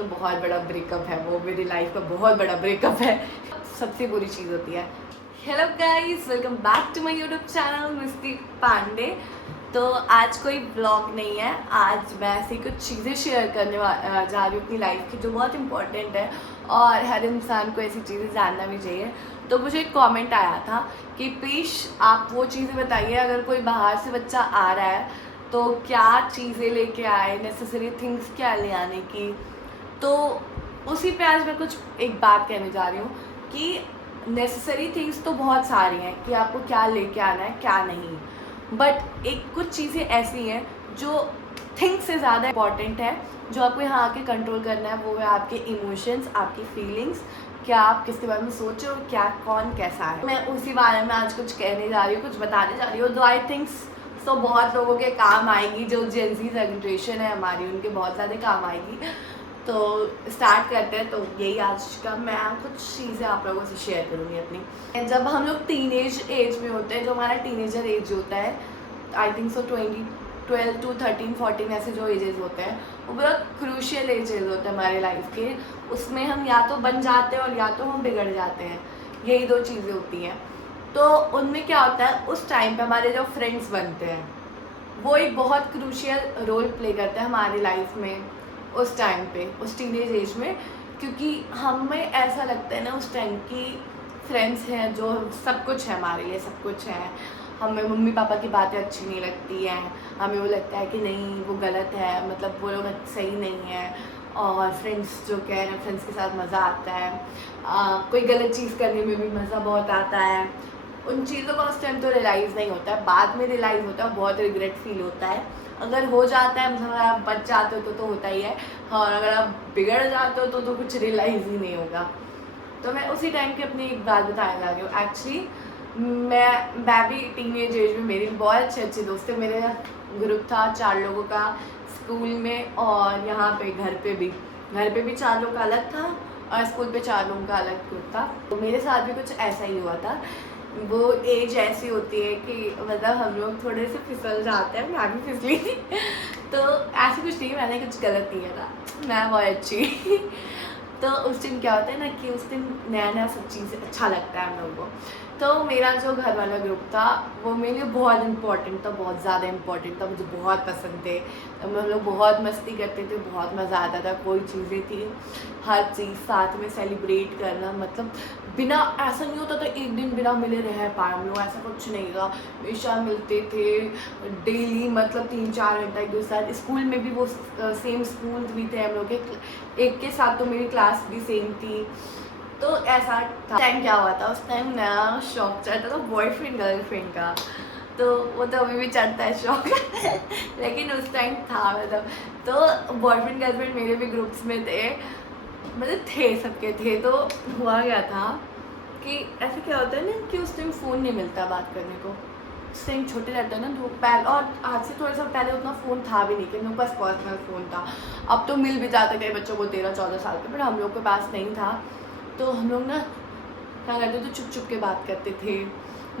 तो बहुत बड़ा ब्रेकअप है, वो मेरी लाइफ का बहुत बड़ा ब्रेकअप है, सबसे बुरी चीज़ होती है। Hello guys, welcome back to my YouTube channel Misty Pandey. तो आज कोई ब्लॉग नहीं है, आज मैं ऐसी कुछ चीज़ें शेयर करने जा रही हूँ अपनी लाइफ की जो बहुत इंपॉर्टेंट है और हर इंसान को ऐसी चीज़ें जानना भी चाहिए। तो मुझे एक कमेंट आया था कि प्लीज़ आप वो चीज़ें बताइए, अगर कोई बाहर से बच्चा आ रहा है तो क्या चीज़ें लेके आए, नेसेसरी थिंग्स क्या ले आने की। तो उसी पे आज मैं कुछ एक बात कहने जा रही हूँ कि नेसेसरी थिंग्स तो बहुत सारी हैं कि आपको क्या लेके आना है क्या नहीं, बट एक कुछ चीज़ें ऐसी हैं जो थिंग्स से ज़्यादा इम्पॉर्टेंट है, जो आपको यहाँ आके कंट्रोल करना है। वो है आपके इमोशंस, आपकी फीलिंग्स, क्या आप किसके बारे में सोच रहे हो, क्या कौन कैसा है। मैं उसी बारे में आज कुछ कहने जा रही हूँ, कुछ बताने जा रही हूँ। दो आई थिंक्स तो बहुत लोगों के काम आएगी, जो जेन ज़ी जनरेशन है हमारी, उनके बहुत ज़्यादा काम आएगी। तो स्टार्ट करते हैं। तो यही आज का मैं कुछ चीज़ें आप लोगों से शेयर करूँगी अपनी। जब हम लोग टीनेज एज में होते हैं, जो हमारा टीनेजर एज होता है, आई थिंक सो 12 to 13-14 ऐसे जो एजेस होते हैं, वो बहुत क्रूशियल एजेस होते हैं हमारे लाइफ के। उसमें हम या तो बन जाते हैं और या तो हम बिगड़ जाते हैं, यही दो चीज़ें होती हैं। तो उनमें क्या होता है, उस टाइम पे हमारे जो फ्रेंड्स बनते हैं वो एक बहुत क्रूशियल रोल प्ले करते हैं हमारी लाइफ में उस टाइम पे, उस टीनेज एज में। क्योंकि हमें ऐसा लगता है ना उस टाइम की फ्रेंड्स हैं जो सब कुछ है हमारे लिए, सब कुछ है। हमें मम्मी पापा की बातें अच्छी नहीं लगती हैं, हमें वो लगता है कि नहीं वो गलत है, मतलब वो लोग सही नहीं है। और फ्रेंड्स जो कह रहे हैं, फ्रेंड्स के साथ मज़ा आता है, कोई गलत चीज़ करने में भी मज़ा बहुत आता है। उन चीज़ों का उस टाइम तो रियलाइज़ नहीं होता है, बाद में रियलाइज़ होता है, बहुत रिग्रेट फील होता है। अगर हो जाता है, मतलब अगर आप बच जाते हो तो होता ही है, और अगर आप बिगड़ जाते हो तो कुछ रियलाइज़ ही नहीं होगा। तो मैं उसी टाइम की अपनी एक बात बताने जा रही हूँ। एक्चुअली मैं भी टीनेज एज में, मेरी बहुत अच्छे दोस्त थे। मेरे ग्रुप था 4 लोगों का स्कूल में, और यहाँ पे घर पे भी 4 लोगों का अलग था और स्कूल पे 4 लोगों का अलग ग्रुप था। तो मेरे साथ भी कुछ ऐसा ही हुआ था। वो एज ऐसी होती है कि मतलब हम लोग थोड़े से फिसल जाते हैं, मैं भी फिसली थी। तो ऐसे कुछ नहीं, मैंने कुछ गलत नहीं किया था, मैं बहुत अच्छी। तो उस दिन क्या होता है ना कि उस दिन नया नया सब चीज़ें अच्छा लगता है हम लोगों को। तो मेरा जो घर वाला ग्रुप था वो मेरे लिए बहुत इंपॉर्टेंट था, बहुत ज़्यादा इंपॉर्टेंट था, मुझे बहुत पसंद थे। हम लोग बहुत मस्ती करते थे, बहुत मज़ा आता था। कोई चीज़ें थी, हर चीज़ साथ में सेलिब्रेट करना, मतलब बिना, ऐसा नहीं होता था एक दिन बिना मिले रह पाए हम लोग, ऐसा कुछ नहीं था। हमेशा मिलते थे डेली, मतलब 3-4 घंटा एक दूसरे साथ। स्कूल में भी वो सेम स्कूल भी थे हम लोग के, एक के साथ तो मेरी क्लास भी सेम थी। तो ऐसा था। टाइम क्या हुआ था, उस टाइम नया शौक चढ़ता था बॉयफ्रेंड गर्लफ्रेंड का। तो वो तो अभी भी चढ़ता है शौक लेकिन उस टाइम था, मतलब तो बॉयफ्रेंड गर्लफ्रेंड मेरे भी ग्रुप्स में थे, मतलब थे, सबके थे। तो हुआ क्या था कि ऐसे क्या होता है ना कि उस टाइम फ़ोन नहीं मिलता बात करने को। उस टाइम छोटे रहते हैं ना, तो पहले, और आज से थोड़ा सा पहले उतना फ़ोन था भी नहीं कि मेरे पास पर्सनल फ़ोन था। अब तो मिल भी जाता कई बच्चों को 13-14 साल के, बट हम लोग के पास नहीं था। तो हम लोग ना क्या करते थे, चुप चुप के बात करते थे,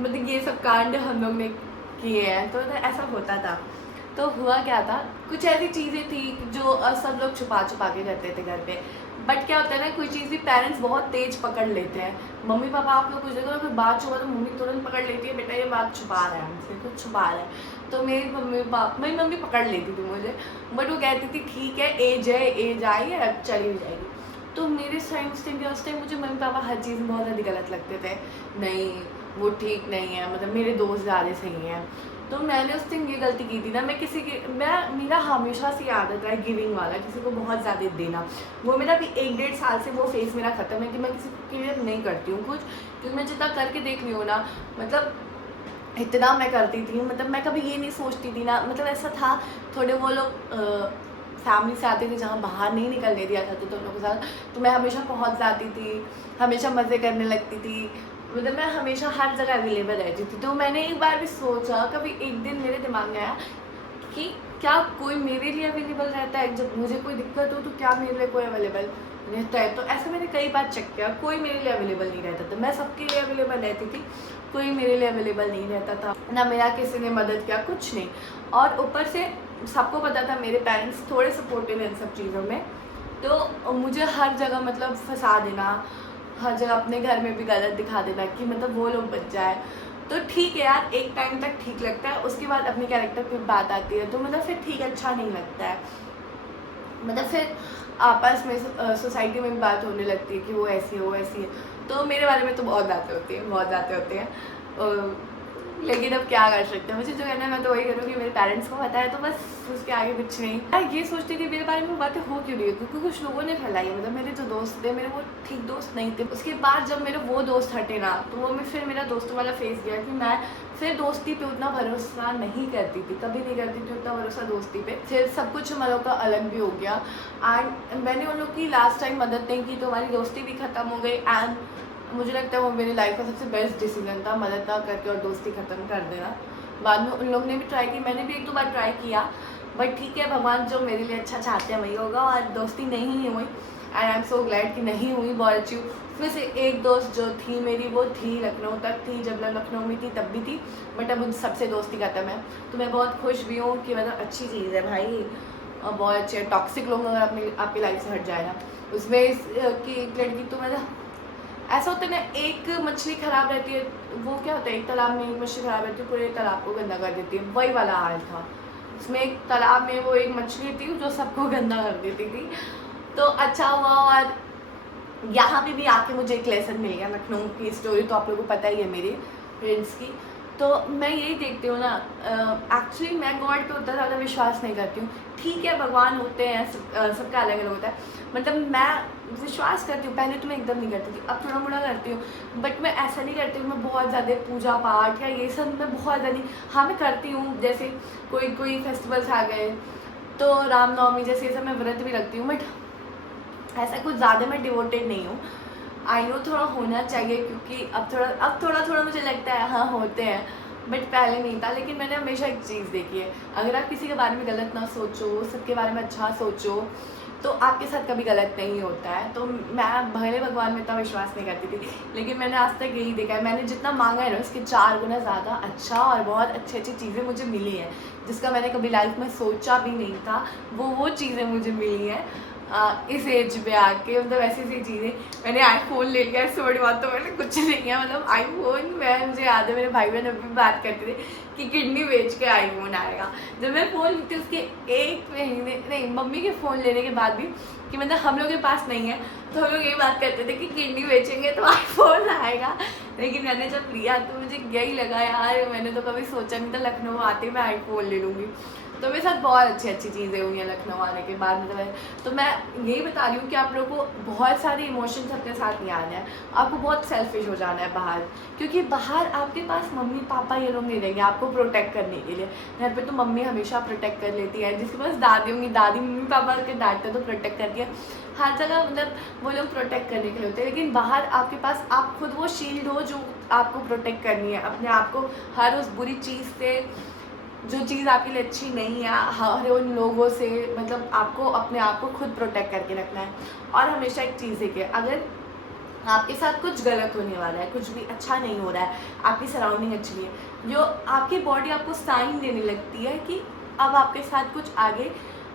मतलब ये सब कांड हम लोग ने किए हैं। तो ऐसा होता था। तो हुआ क्या था, कुछ ऐसी चीज़ें थी जो सब लोग छुपा छुपा के करते थे घर पे। बट क्या होता है ना, कोई चीज़ भी पेरेंट्स बहुत तेज पकड़ लेते हैं। मम्मी पापा आप लोग कुछ देखो, फिर बात छुपा तो मम्मी तुरंत पकड़ लेती है, बेटा ये बात छुपा रहा है हमसे, कुछ छुपा रहा है। तो मेरी मम्मी पकड़ लेती थी मुझे, बट वो कहती थी ठीक है, एज है, एज आई है, अब चली भी जाएगी। तो मेरे साइंस टाइम उस टाइम मुझे मम्मी पापा हर चीज़ में बहुत ज़्यादा गलत लगते थे, नहीं वो ठीक नहीं है, मतलब मेरे दोस्त ज़्यादा सही हैं। तो मैंने उस दिन ये गलती की थी ना, मेरा हमेशा से आदत है गिविंग वाला, किसी को बहुत ज़्यादा देना। वो मेरा भी 1-1.5 साल से वो फेस मेरा ख़त्म है कि मैं किसी को क्लियर नहीं करती हूँ कुछ, क्योंकि मैं जितना करके देख रही हूँ ना, मतलब इतना मैं करती थी, मतलब मैं कभी ये नहीं सोचती थी ना, मतलब ऐसा था। थोड़े वो लोग फैमिली से आते थे जहाँ बाहर नहीं निकलने दिया था तो उन लोगों के साथ, तो मैं हमेशा पहुँच जाती थी, हमेशा मज़े करने लगती थी, मतलब मैं हमेशा हर जगह अवेलेबल रहती थी। तो मैंने एक बार भी सोचा, कभी एक दिन मेरे दिमाग में आया कि क्या कोई मेरे लिए अवेलेबल रहता है, जब मुझे कोई दिक्कत हो तो क्या मेरे लिए कोई अवेलेबल रहता है। तो ऐसा मैंने कई बार चेक किया, कोई मेरे लिए अवेलेबल नहीं रहता था। मैं सबके लिए अवेलेबल रहती थी, कोई मेरे लिए अवेलेबल नहीं रहता था ना, मेरा किसी ने मदद किया, कुछ नहीं। और ऊपर से सबको पता था मेरे पेरेंट्स थोड़े सपोर्टिव हैं इन सब चीज़ों में। तो और मुझे हर जगह मतलब फंसा देना, हर जगह अपने घर में भी गलत दिखा देना कि मतलब वो लोग बच जाए। तो ठीक है यार, एक टाइम तक ठीक लगता है, उसके बाद अपने कैरेक्टर पे बात आती है तो मतलब फिर ठीक अच्छा नहीं लगता है। मतलब फिर आपस में सोसाइटी में भी बात होने लगती है कि वो ऐसी है वो ऐसी है। तो मेरे बारे में तो बहुत बातें होती हैं, बहुत बातें होती हैं, लेकिन अब क्या कर सकते हैं, मुझे जो कहना है मैं तो वही करूँगी, मेरे पेरेंट्स को पता है तो बस उसके आगे कुछ नहीं। मैं ये सोचती थी मेरे बारे में बातें हो क्यों रही है, क्योंकि कुछ लोगों ने फैलाई है। मतलब मेरे जो दोस्त थे मेरे वो ठीक दोस्त नहीं थे। उसके बाद जब मेरे वो दोस्त हटे ना तो वो मैं फिर मेरा दोस्तों वाला फेस गया कि मैं फिर दोस्ती पे उतना भरोसा नहीं करती थी, कभी नहीं करती थी उतना भरोसा दोस्ती पे। फिर सब कुछ हम लोग का अलग भी हो गया एंड मैंने उन लोग की लास्ट टाइम मदद नहीं की तो हमारी दोस्ती भी ख़त्म हो गई। एंड मुझे लगता है वो मेरी लाइफ का सबसे बेस्ट डिसीजन था, मदद ना करके और दोस्ती ख़त्म कर देना। बाद में उन लोग ने भी ट्राई की, मैंने भी एक दो बार ट्राई किया, बट ठीक है, भगवान जो मेरे लिए अच्छा चाहते हैं वही होगा। और दोस्ती नहीं हुई and I am so glad कि नहीं हुई, बहुत अच्छी। उसमें से एक दोस्त जो थी मेरी वो थी लखनऊ तक थी, जब मैं लखनऊ में थी तब भी थी, बट अब उन सबसे दोस्ती ख़त्म है। तो मैं बहुत खुश भी हूँ कि मतलब अच्छी चीज़ है भाई, और बहुत अच्छे टॉक्सिक लोग अगर अपनी आपकी लाइफ से हट जाए ना, उसमें कि एक लड़की तो मतलब ऐसा होता है ना, एक मछली ख़राब रहती है, वो क्या होता है, एक तालाब में एक मछली ख़राब रहती है पूरे तालाब को गंदा कर देती है, वही वाला हाल था। उसमें एक तालाब में वो एक मछली थी जो सबको गंदा कर देती थी। तो अच्छा हुआ, और यहाँ पे भी आके मुझे एक लेसन मिल गया। लखनऊ की स्टोरी तो आप लोगों को पता ही है मेरी फ्रेंड्स की। तो मैं यही देखती हूँ ना, एक्चुअली मैं गॉड पे उतना ज़्यादा विश्वास नहीं करती हूँ। ठीक है, भगवान होते हैं, सबका अलग अलग होता है। मतलब मैं विश्वास करती हूँ, पहले तो मैं एकदम नहीं करती थी, अब थोड़ा मोड़ा करती हूँ, बट मैं ऐसा नहीं करती हूँ मैं बहुत ज़्यादा पूजा पाठ या ये सब मैं बहुत ज़्यादा नहीं। हाँ, मैं करती हूँ, जैसे कोई फेस्टिवल्स आ गए तो रामनवमी जैसे ये सब मैं व्रत भी रखती हूँ, बट ऐसा कुछ ज़्यादा मैं डिवोटेड नहीं हूँ। आई नो थोड़ा होना चाहिए, क्योंकि अब थोड़ा मुझे लगता है हाँ होते हैं, बट पहले नहीं था। लेकिन मैंने हमेशा एक चीज़ देखी है, अगर आप किसी के बारे में गलत ना सोचो, सबके बारे में अच्छा सोचो, तो आपके साथ कभी गलत नहीं होता है। तो मैं भले भगवान में इतना विश्वास नहीं करती थी, लेकिन मैंने आज तक यही देखा है, मैंने जितना मांगा है ना उसके 4 गुना ज़्यादा अच्छा और बहुत अच्छी अच्छी चीज़ें मुझे मिली हैं, जिसका मैंने कभी लाइफ में सोचा भी नहीं था, वो चीज़ें मुझे मिली हैं। इस एज पे आके मतलब ऐसी ऐसी चीज़ें, मैंने आईफोन ले लिया, इससे बड़ी बात तो मैंने कुछ नहीं किया। मतलब आईफोन, मैं मुझे याद है मेरे भाई बहन अभी बात करते थे कि किडनी बेच के आईफोन आएगा। जब मैं फ़ोन लेती उसके 1 महीने नहीं, मम्मी के फ़ोन लेने के बाद भी कि मतलब हम लोग के पास नहीं है, तो हम लोग यही बात करते थे कि किडनी बेचेंगे तो आईफोन आएगा। लेकिन मैंने जब लिया तो मुझे यही लगा यार, मैंने तो कभी सोचा नहीं था लखनऊ आते मैं आईफोन ले लूँगी। तो मेरे साथ बहुत अच्छी चीज़ें हुई हैं लखनऊ आने के बाद। मतलब तो मैं यही बता रही हूँ कि आप लोगों को बहुत सारे इमोशंस अपने साथ नहीं आने हैं, आपको बहुत सेल्फिश हो जाना है बाहर, क्योंकि बाहर आपके पास मम्मी पापा ये लोग नहीं रहेंगे आपको प्रोटेक्ट करने के लिए। घर पे तो मम्मी हमेशा प्रोटेक्ट कर लेती है, जिसके पास दादी होंगी, दादी मम्मी पापा के डांटते तो प्रोटेक्ट करती है, हर जगह मतलब वो लोग प्रोटेक्ट करने के लिए होते हैं। लेकिन बाहर आपके पास आप खुद वो शील्ड हो जो आपको प्रोटेक्ट करनी है, अपने आप को हर उस बुरी चीज़ से, जो चीज़ आपके लिए अच्छी नहीं है, हर उन लोगों से, मतलब आपको अपने आप को खुद प्रोटेक्ट करके रखना है। और हमेशा एक चीज़ है कि अगर आपके साथ कुछ गलत होने वाला है, कुछ भी अच्छा नहीं हो रहा है, आपकी सराउंडिंग अच्छी नहीं है, जो आपकी बॉडी आपको साइन देने लगती है कि अब आपके साथ कुछ आगे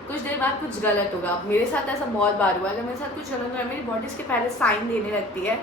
कुछ देर बाद कुछ गलत होगा। मेरे साथ ऐसा बहुत बार हुआ है, अगर मेरे साथ कुछ गलत हो रहा है मेरी बॉडी इसके पहले साइन देने लगती है,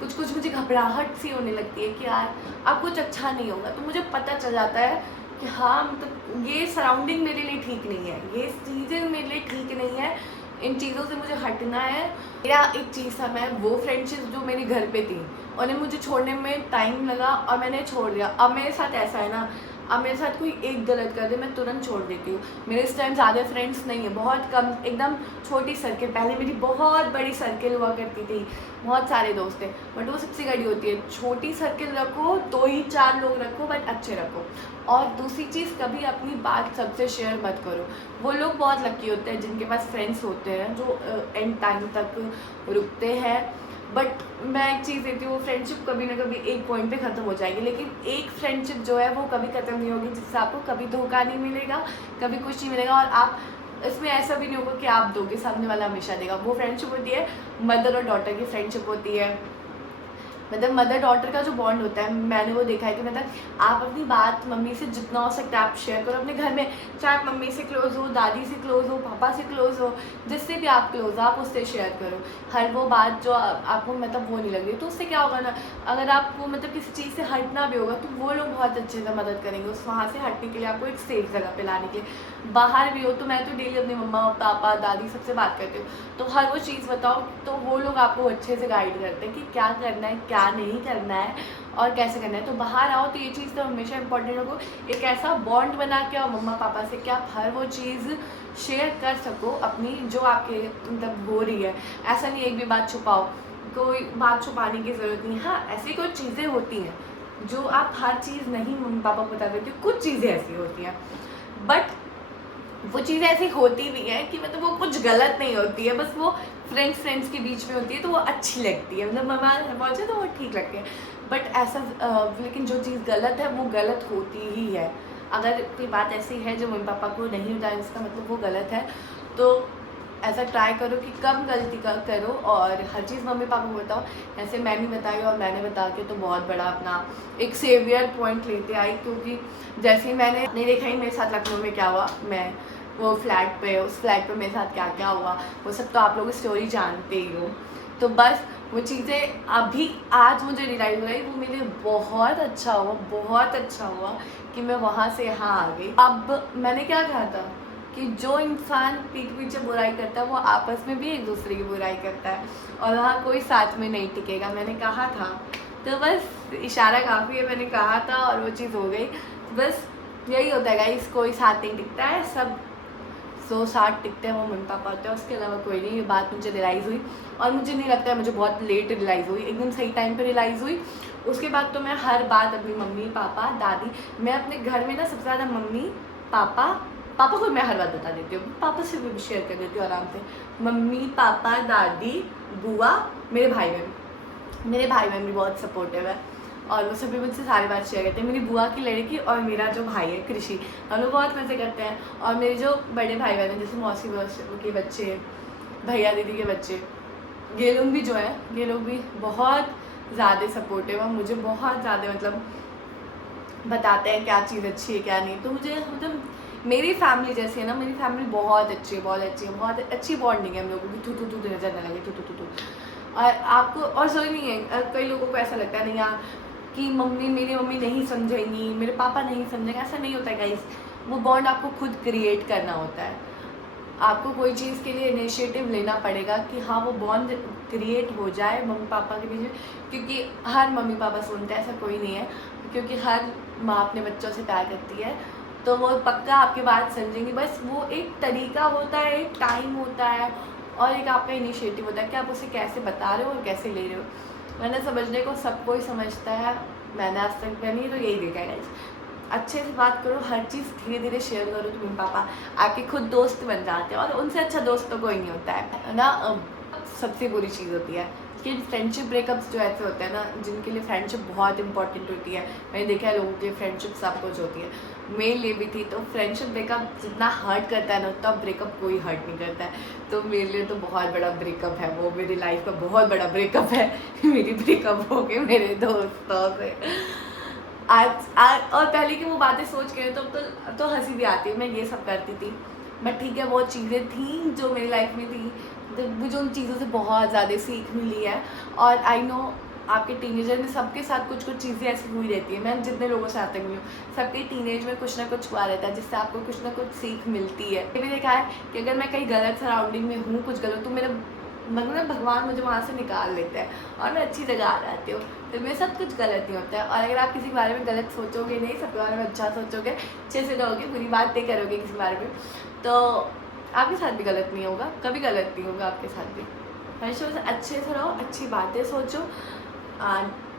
कुछ मुझे घबराहट सी होने लगती है कि यार अब कुछ अच्छा नहीं होगा। तो मुझे पता चल जाता है कि हाँ मतलब ये सराउंडिंग मेरे लिए ठीक नहीं है, ये चीज़ें मेरे लिए ठीक नहीं है, इन चीज़ों से मुझे हटना है। मेरा एक चीज़ था, मैं वो फ्रेंडशिप जो मेरे घर पे थी उन्हें मुझे छोड़ने में टाइम लगा और मैंने छोड़ दिया। अब मेरे साथ ऐसा है ना, अब मेरे साथ कोई एक गलत कर दे मैं तुरंत छोड़ देती हूँ। मेरे इस टाइम ज़्यादा फ्रेंड्स नहीं है, बहुत कम, एकदम छोटी सर्किल। पहले मेरी बहुत बड़ी सर्किल हुआ करती थी, बहुत सारे दोस्त थे, बट वो सबसे गड़ी होती है। छोटी सर्किल रखो, 2 ही 4 लोग रखो, बट अच्छे रखो। और दूसरी चीज़, कभी अपनी बात सबसे शेयर मत करो। वो लोग बहुत लकी होते हैं जिनके पास फ्रेंड्स होते हैं जो एंड टाइम तक रुकते हैं। बट मैं एक चीज़ देती हूँ, फ्रेंडशिप कभी ना कभी एक पॉइंट पे ख़त्म हो जाएगी, लेकिन एक फ्रेंडशिप जो है वो कभी ख़त्म नहीं होगी, जिससे आपको कभी धोखा नहीं मिलेगा, कभी कुछ नहीं मिलेगा। और आप इसमें ऐसा भी नहीं होगा कि आप दोगे, सामने वाला हमेशा देगा। वो फ्रेंडशिप होती है, मदर और डॉटर की फ्रेंडशिप होती है, मतलब मदर डॉटर का जो बॉन्ड होता है, मैंने वो देखा है कि मतलब आप अपनी बात मम्मी से जितना हो सकता है आप शेयर करो अपने घर में, चाहे आप मम्मी से क्लोज हो, दादी से क्लोज हो, पापा से क्लोज हो, जिससे भी आप क्लोज हो आप उससे शेयर करो हर वो बात जो आपको मतलब वो नहीं लग रही। तो उससे क्या होगा ना, अगर आपको मतलब किसी चीज़ से हटना भी होगा तो वो लोग बहुत अच्छे से मदद करेंगे उस वहाँ से हटने के लिए, आपको एक सेफ जगह पे लाने के लिए। बाहर भी हो तो मैं तो डेली अपनी मम्मा पापा दादी सबसे बात करती हूँ, तो हर वो चीज़ बताओ तो वो लोग आपको अच्छे से गाइड करते हैं कि क्या करना है क्या नहीं करना है और कैसे करना है। तो बाहर आओ तो ये चीज़ तो हमेशा इंपॉर्टेंट होगा, एक ऐसा बॉन्ड बना के आओ मम्मा पापा से कि आप हर वो चीज़ शेयर कर सको अपनी जो आपके मतलब हो रही है। ऐसा नहीं एक भी बात छुपाओ, कोई बात छुपाने की ज़रूरत नहीं। हाँ, ऐसी कोई चीज़ें होती हैं जो आप हर चीज़ नहीं मम्मी पापा को बता देते, कुछ चीज़ें ऐसी होती हैं, बट वो चीज़ें ऐसी होती भी हैं कि मतलब वो कुछ गलत नहीं होती है, बस वो फ्रेंड्स के बीच में होती है तो वो अच्छी लगती है, मतलब मेहमान पहुँचे तो वो ठीक लगती है। बट ऐसा लेकिन जो चीज़ गलत है वो गलत होती ही है। अगर कोई बात ऐसी है जो मम्मी पापा को नहीं बताया इसका मतलब वो गलत है, तो ऐसा ट्राई करो कि कम गलती करो और हर चीज़ मम्मी पापा को बताओ। ऐसे मैंने बताई और मैंने बता के तो बहुत बड़ा अपना एक सेवियर पॉइंट लेते आई, क्योंकि जैसे ही मैंने नहीं देखा ही मेरे साथ लखनऊ में क्या हुआ, मैं वो फ्लैट पे उस फ्लैट पे मेरे साथ क्या क्या हुआ वो सब तो आप लोग स्टोरी जानते ही हो। तो बस वो चीज़ें अभी आज मुझे रियलाइज़ हो गई, वो मेरे लिए बहुत अच्छा हुआ कि मैं वहाँ से यहाँ आ गई। अब मैंने क्या कहा था कि जो इंसान पीठ पीछे बुराई करता है वो आपस में भी एक दूसरे की बुराई करता है और वहाँ कोई साथ में नहीं टिकेगा, मैंने कहा था। तो बस इशारा काफ़ी है, मैंने कहा था और वो चीज़ हो गई। बस यही होता है गाइस, कोई साथ नहीं टिकता है, सब 100 टिकते हैं वो मम्मी पापा होते हैं, उसके अलावा कोई नहीं। ये बात मुझे रियलाइज़ हुई और मुझे नहीं लगता है मुझे बहुत लेट रियलाइज़ हुई, एकदम सही टाइम पे रियलाइज़ हुई। उसके बाद तो मैं हर बात अपनी मम्मी पापा दादी, मैं अपने घर में ना सबसे ज़्यादा मम्मी पापा को मैं हर बात बता देती हूँ, पापा से भी शेयर कर देती हूँ आराम से। मम्मी पापा दादी बुआ मेरे भाई बहन भी बहुत सपोर्टिव है और वो सभी मुझसे सारी बात शेयर करते हैं। मेरी बुआ की लड़की और मेरा जो भाई है कृषि, हम लोग बहुत मज़े करते हैं। और मेरे जो बड़े भाई बहन हैं जैसे मौसी के बच्चे, भैया दीदी के बच्चे, ये लोग भी जो है ये लोग भी बहुत ज़्यादा सपोर्टिव है, मुझे बहुत ज़्यादा मतलब बताते हैं क्या चीज़ अच्छी है क्या नहीं। तो मुझे मतलब मेरी फैमिली जैसी है ना, मेरी फैमिली बहुत अच्छी है, बहुत अच्छी बॉन्डिंग है हम लोगों की। तू नजर न लगे तू। और आपको और सही नहीं है, कई लोगों को ऐसा लगता है नहीं यार कि मेरी मम्मी नहीं समझेंगी, मेरे पापा नहीं समझेंगे, ऐसा नहीं होता है गाइस। वो बॉन्ड आपको खुद क्रिएट करना होता है, आपको कोई चीज़ के लिए इनिशिएटिव लेना पड़ेगा कि हाँ वो बॉन्ड क्रिएट हो जाए मम्मी पापा के बीच में। क्योंकि हर मम्मी पापा सुनते हैं ऐसा कोई नहीं है, क्योंकि हर माँ अपने बच्चों से प्यार करती है तो वो पक्का आपकी बात समझेंगी। बस वो एक तरीका होता है, एक टाइम होता है और एक आपका इनिशिएटिव होता है कि आप उसे कैसे बता रहे हो और कैसे ले रहे हो। मैंने समझने को सब कोई समझता है, मैंने आज तक मैंने तो यही देखा है। अच्छे से बात करो, हर चीज़ धीरे धीरे शेयर करो, तो मम्मी पापा आपके खुद दोस्त बन जाते हैं और उनसे अच्छा दोस्त तो कोई नहीं होता है ना। सबसे बुरी चीज़ होती है कि फ्रेंडशिप ब्रेकअप्स जो ऐसे होते हैं ना, जिनके लिए फ्रेंडशिप बहुत इंपॉर्टेंट होती है। मैंने देखा है लोगों के फ्रेंडशिप सब कुछ होती है, मेरे लिए भी थी। तो फ्रेंडशिप ब्रेकअप जितना हर्ट करता है ना उतना ब्रेकअप कोई हर्ट नहीं करता है। तो मेरे लिए तो बहुत बड़ा ब्रेकअप है वो, मेरी लाइफ का बहुत बड़ा ब्रेकअप है मेरी ब्रेकअप हो गई मेरे दोस्तों से आज और पहले की वो बातें सोच के तो हंसी भी आती है, मैं ये सब करती थी। बट ठीक है, वो चीज़ें थी जो मेरी लाइफ में थी, तो मुझे उन चीज़ों से बहुत ज़्यादा सीख मिली है। और आई नो आपके टीनेजर में सबके साथ कुछ चीज़ें ऐसी हुई रहती है। मैं जितने लोगों से आते मिली हूँ सबके टीनेज में कुछ ना कुछ हुआ रहता है जिससे आपको कुछ ना कुछ सीख मिलती है। ये भी देखा है कि अगर मैं कहीं गलत सराउंडिंग में हूँ कुछ गलत, तो मेरा मतलब भगवान मुझे वहाँ से निकाल लेता है और मैं अच्छी जगह आ जाती हूँ। तो मेरे साथ कुछ गलत नहीं होता है। और अगर आप किसी के बारे में गलत सोचोगे नहीं, सबके बारे में अच्छा सोचोगे, अच्छे से रहोगे, बुरी बात नहीं करोगे किसी बारे में, तो आपके साथ भी गलत नहीं होगा, कभी गलत नहीं होगा आपके साथ भी। हमेशा अच्छे से रहो, अच्छी बातें सोचो,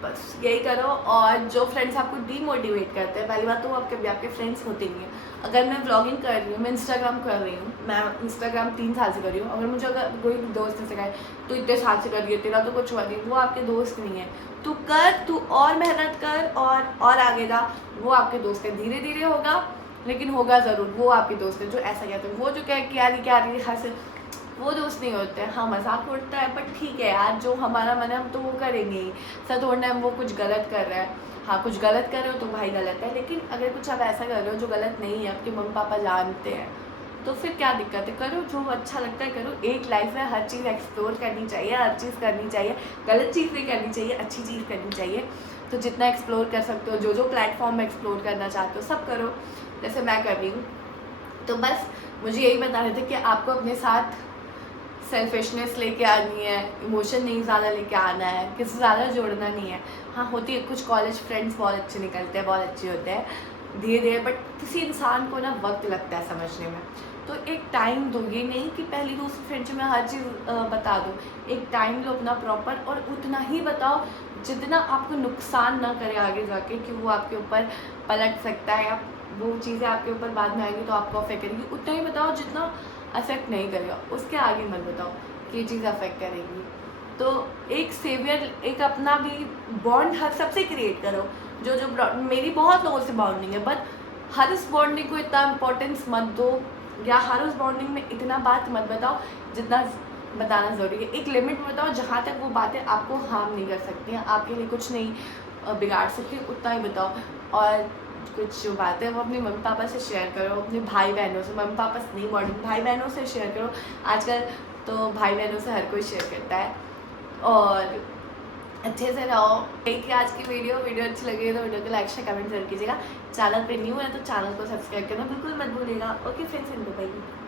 बस यही करो। और जो फ्रेंड्स आपको डीमोटिवेट करते हैं, पहली बात तो वो आपके फ्रेंड्स होते नहीं हैं। अगर मैं व्लॉगिंग कर रही हूँ, मैं इंस्टाग्राम कर रही हूँ, मैं इंस्टाग्राम 3 साल से कर रही हूँ, अगर मुझे अगर कोई दोस्त ने सिखाए तो इतने साल से कर रही है, तेरा तो कुछ हुआ नहीं, वो आपके दोस्त नहीं है। तू कर, तू और मेहनत कर और आगे जा, वो आपके दोस्त है। धीरे धीरे होगा लेकिन होगा ज़रूर, वो आपके दोस्त है। जो ऐसा कहते हैं, वो जो कह कि यार क्या रही हंस, वो दोस्त नहीं होते हैं। हाँ मजाक उड़ता है बट ठीक है यार, जो हमारा मन है हम तो वो करेंगे ही। सर थोड़ा हम वो कुछ गलत कर रहा है, हाँ कुछ गलत कर रहे हो तो भाई गलत है, लेकिन अगर कुछ आप ऐसा कर रहे हो जो गलत नहीं है, आपके मम्मी पापा जानते हैं, तो फिर क्या दिक्कत है, करो जो अच्छा लगता है करो। एक लाइफ में हर चीज़ एक्सप्लोर करनी चाहिए, हर चीज़ करनी चाहिए, गलत चीज़ नहीं करनी चाहिए, अच्छी चीज़ करनी चाहिए। तो जितना एक्सप्लोर कर सकते हो, जो जो प्लेटफॉर्म में एक्सप्लोर करना चाहते हो सब करो, जैसे मैं कर रही हूँ। तो बस मुझे यही बता रहे थे कि आपको अपने साथ सेल्फिशनेस लेके आनी है, इमोशन नहीं ज़्यादा लेके आना है, किसी से ज़्यादा जोड़ना नहीं है। हाँ होती है, कुछ कॉलेज फ्रेंड्स बहुत अच्छे निकलते हैं, बहुत अच्छे होते हैं धीरे धीरे, बट किसी इंसान को ना वक्त लगता है समझने में। तो एक टाइम दो, ये नहीं कि पहली दूसरी फ्रेंडशिप में हर चीज़ बता दो। एक टाइम लो अपना प्रॉपर, और उतना ही बताओ जितना आपको नुकसान ना करे आगे जाके, कि वो आपके ऊपर पलट सकता है या वो चीज़ें आपके ऊपर बाद में आएंगी तो आपको अफेक्ट करेंगी। उतना ही बताओ जितना अफेक्ट नहीं करेगा, उसके आगे मत बताओ कि ये चीज़ अफेक्ट करेगी। तो एक सेवियर, एक अपना भी बॉन्ड हर सबसे क्रिएट करो। जो जो मेरी बहुत लोगों से बॉन्डिंग है, बट हर उस बॉन्डिंग को इतना इम्पोर्टेंस मत दो, या हर उस बॉन्डिंग में इतना बात मत बताओ जितना बताना ज़रूरी है। एक लिमिट में बताओ जहाँ तक वो बातें आपको हार्म नहीं कर सकती हैं, आपके लिए कुछ नहीं बिगाड़ सकती, उतना ही बताओ। और कुछ जो बातें वो अपने मम्मी पापा से शेयर करो, अपने भाई बहनों से, मम्मी पापा से नहीं बॉन्डिंग, भाई बहनों से शेयर करो। आजकल तो भाई बहनों से हर कोई शेयर करता है। और अच्छे से रहो। यही थी आज की वीडियो अच्छी लगी तो वीडियो को लाइक शेयर कमेंट जरूर कीजिएगा। चैनल पे न्यू है तो चैनल को सब्सक्राइब करना बिल्कुल मत भूलिएगा। Okay friends, bye.